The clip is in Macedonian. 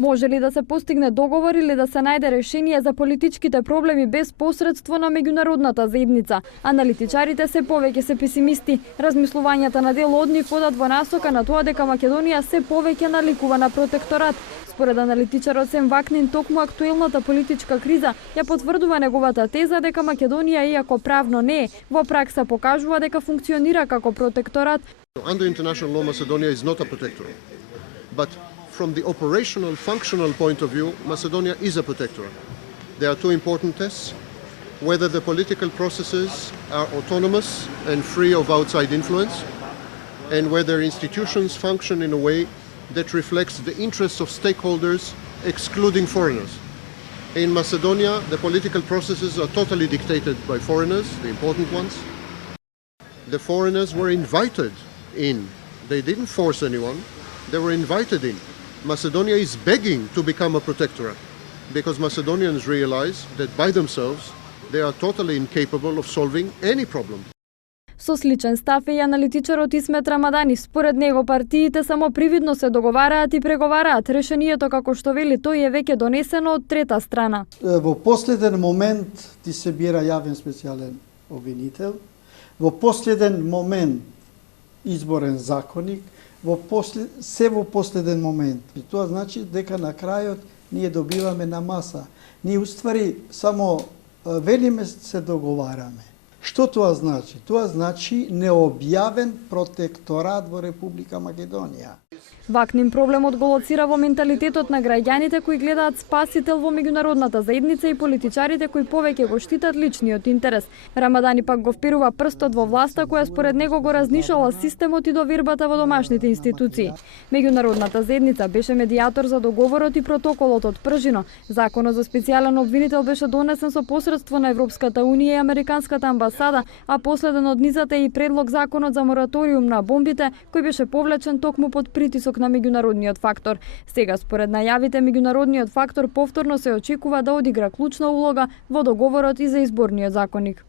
Може ли да се постигне договор или да се најде решение за политичките проблеми без посредство на меѓународната заедница? Аналитичарите се повеќе се песимисти. Размислувањата на дел од нив одат во насока на тоа дека Македонија се повеќе наликува на протекторат. Според аналитичарот Сем Вакнин, токму актуелната политичка криза ја потврдува неговата теза дека Македонија, иако правно не е, во пракса покажува дека функционира како протекторат. Under international law, Macedonia is not a protectorate. But from the operational, functional point of view, Macedonia is a protectorate. There are two important tests: whether the political processes are autonomous and free of outside influence, and whether institutions function in a way that reflects the interests of stakeholders, excluding foreigners. In Macedonia, the political processes are totally dictated by foreigners, the important ones. The foreigners were invited in. They didn't force anyone, they were invited in. Macedonia is begging to become a protectorate because Macedonians realize that by themselves they are totally incapable of solving any problem. Со сличен став е и аналитичарот Исмет Рамадани. Според него партиите само привидно се договараат и преговараат. Решението, како што вели тој, е веќе донесено од трета страна. Во последен момент ти се бира јавен специјален обвинител, во последен момент изборен законник, во последен момент. И тоа значи дека на крајот ние добиваме на маса. Ние уствари само велиме се договараме. Што тоа значи? Тоа значи необјавен протекторат во Република Македонија. Вакнин проблемот го лоцира во менталитетот на граѓаните кои гледаат спасител во меѓународната заедница и политичарите кои повеќе го штитат личниот интерес. Рамадани пак го впирува прстот во власта која според него го разнишала системот и довербата во домашните институции. Меѓународната заедница беше медијатор за договорот и протоколот од Пржино. Законот за специјален обвинител беше донесен со посредство на Европската унија и Американската амбасада, а последен од низата е и предлог законот за мораториум на бомбите, кој беше повлечен токму под притисок на меѓународниот фактор. Сега, според најавите, меѓународниот фактор повторно се очекува да одигра клучна улога во договорот и за изборниот законник.